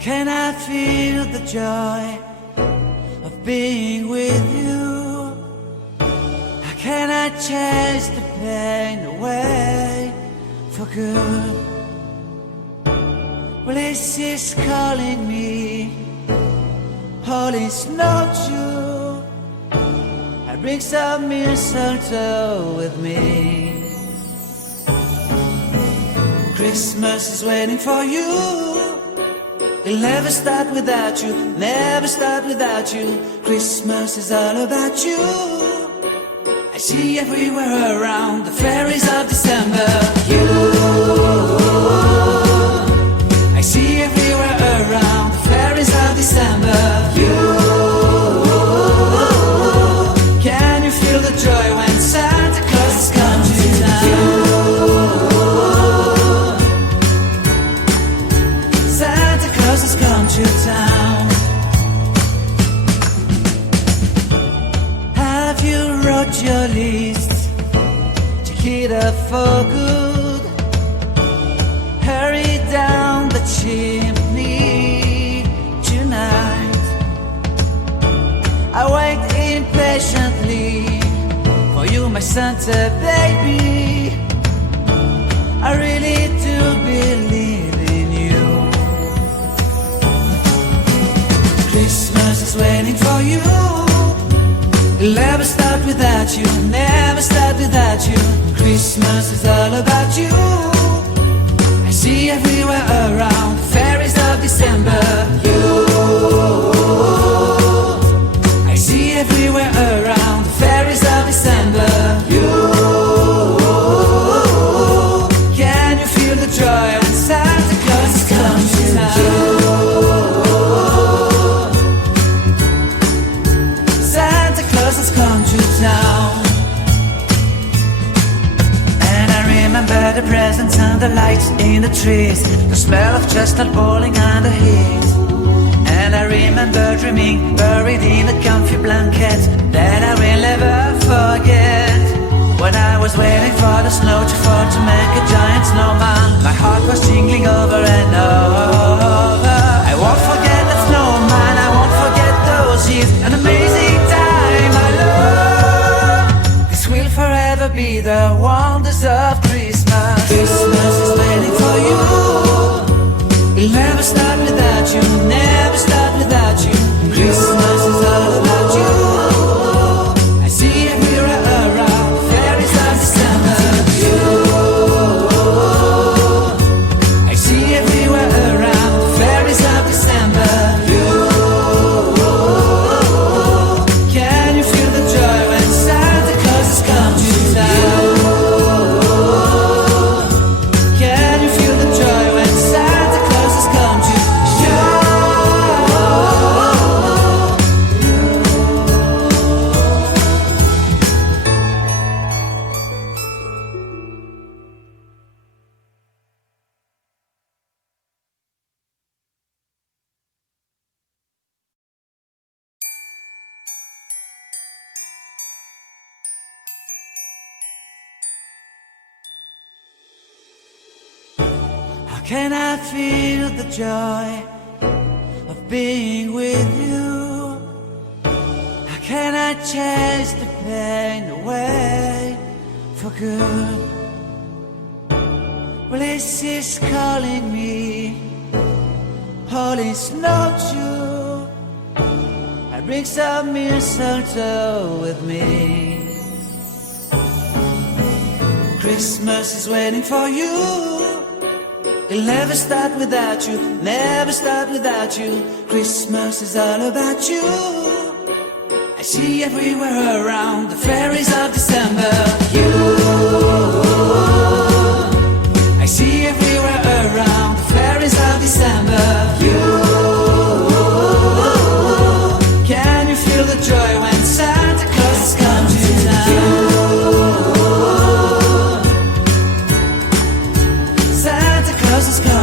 Can I feel the joy of being with you? How can I chase the pain away for good? Well, this is calling me, all is not true. I bring some mistletoe with me. Christmas is waiting for you. It'll never start without you, never start without you. Christmas is all about you. I see everywhere around the fairies of December. You, I see everywhere around the fairies of December. You, can you feel the joy when Santa Claus has come to town? Has come to town. Have you wrote your list? Check it up for good. Hurry down the chimney tonight. I wait impatiently for you, my Santa baby. I really do believe in you. Christmas is waiting for you. It'll never start without you, never start without you. Christmas is all about you. I see everywhere around the fairies of December. You, I see everywhere around the fairies of December. You, can you feel the joy when Santa Claus has come to town? Has come to town. And I remember the presents and the lights in the trees, the smell of chestnut boiling on the heat. And I remember dreaming, buried in a comfy blanket that I will never forget. When I was waiting for the snow to fall to make a giant snowman, my heart was jingling over and over. I won't forget that snowman, I won't forget those years, an amazing time. Will forever be the wonders of Christmas. Christmas is waiting for you. It'll never start without you, never start without you. Christmas is all about you. I see everywhere around the fairies of December. You, I see everywhere around the fairies of December. You, can you feel the joy when Santa Claus come to town? Can you feel the joy when Santa Claus has come to Can I feel the joy of being with you? How can I chase the pain away for good? Well, this is calling me, all is not true. I bring some mistletoe with me. Christmas is waiting for you. It'll never start without you, never start without you. Christmas is all about you. I see everywhere around the fairies of December. You,